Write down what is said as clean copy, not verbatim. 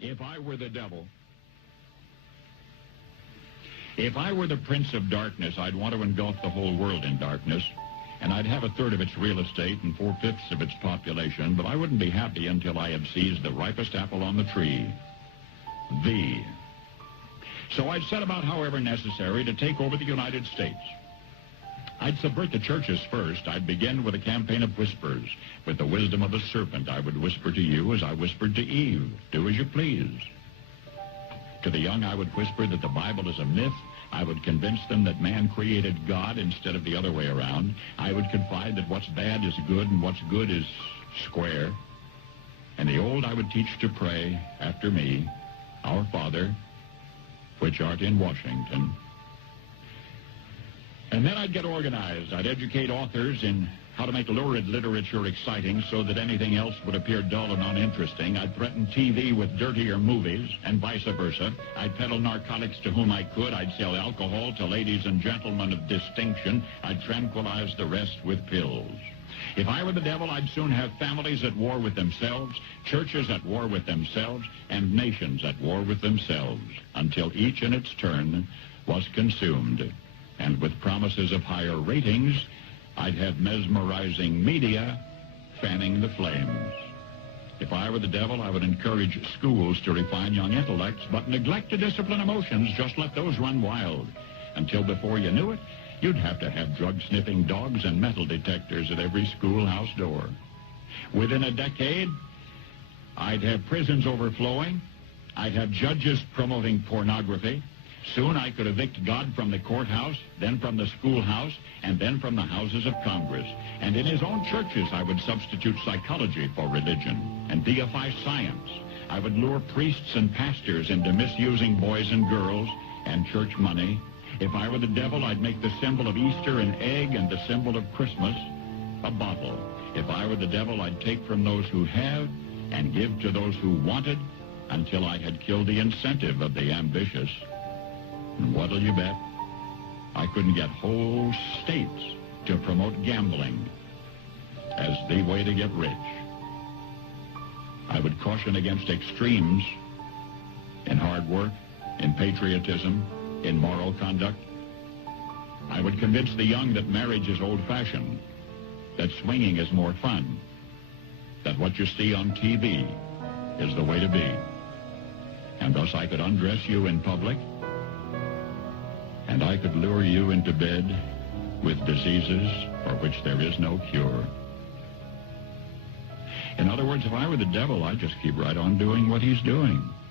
If I were the devil, if I were the prince of darkness, I'd want to engulf the whole world in darkness, and I'd have 1/3 of its real estate and 4/5 of its population, but I wouldn't be happy until I had seized the ripest apple on the tree, thee. So I'd set about, however necessary, to take over the United States. I'd subvert the churches first. I'd begin with a campaign of whispers. With the wisdom of a serpent, I would whisper to you as I whispered to Eve, do as you please. To the young, I would whisper that the Bible is a myth. I would convince them that man created God instead of the other way around. I would confide that what's bad is good and what's good is square. And the old I would teach to pray after me, Our Father, which art in Washington. And then I'd get organized. I'd educate authors in how to make lurid literature exciting so that anything else would appear dull and uninteresting. I'd threaten TV with dirtier movies and vice versa. I'd peddle narcotics to whom I could. I'd sell alcohol to ladies and gentlemen of distinction. I'd tranquilize the rest with pills. If I were the devil, I'd soon have families at war with themselves, churches at war with themselves, and nations at war with themselves, until each in its turn was consumed. And with promises of higher ratings, I'd have mesmerizing media fanning the flames. If I were the devil, I would encourage schools to refine young intellects, but neglect to discipline emotions. Just let those run wild. Until before you knew it, you'd have to have drug-sniffing dogs and metal detectors at every schoolhouse door. Within a decade, I'd have prisons overflowing. I'd have judges promoting pornography. Soon I could evict God from the courthouse, then from the schoolhouse, and then from the houses of Congress. And in his own churches, I would substitute psychology for religion and deify science. I would lure priests and pastors into misusing boys and girls and church money. If I were the devil, I'd make the symbol of Easter an egg and the symbol of Christmas a bottle. If I were the devil, I'd take from those who have and give to those who wanted until I had killed the incentive of the ambitious. And what'll you bet? I couldn't get whole states to promote gambling as the way to get rich. I would caution against extremes in hard work, in patriotism, in moral conduct. I would convince the young that marriage is old-fashioned, that swinging is more fun, that what you see on TV is the way to be. And thus I could undress you in public, and I could lure you into bed with diseases for which there is no cure. In other words, if I were the devil, I'd just keep right on doing what he's doing.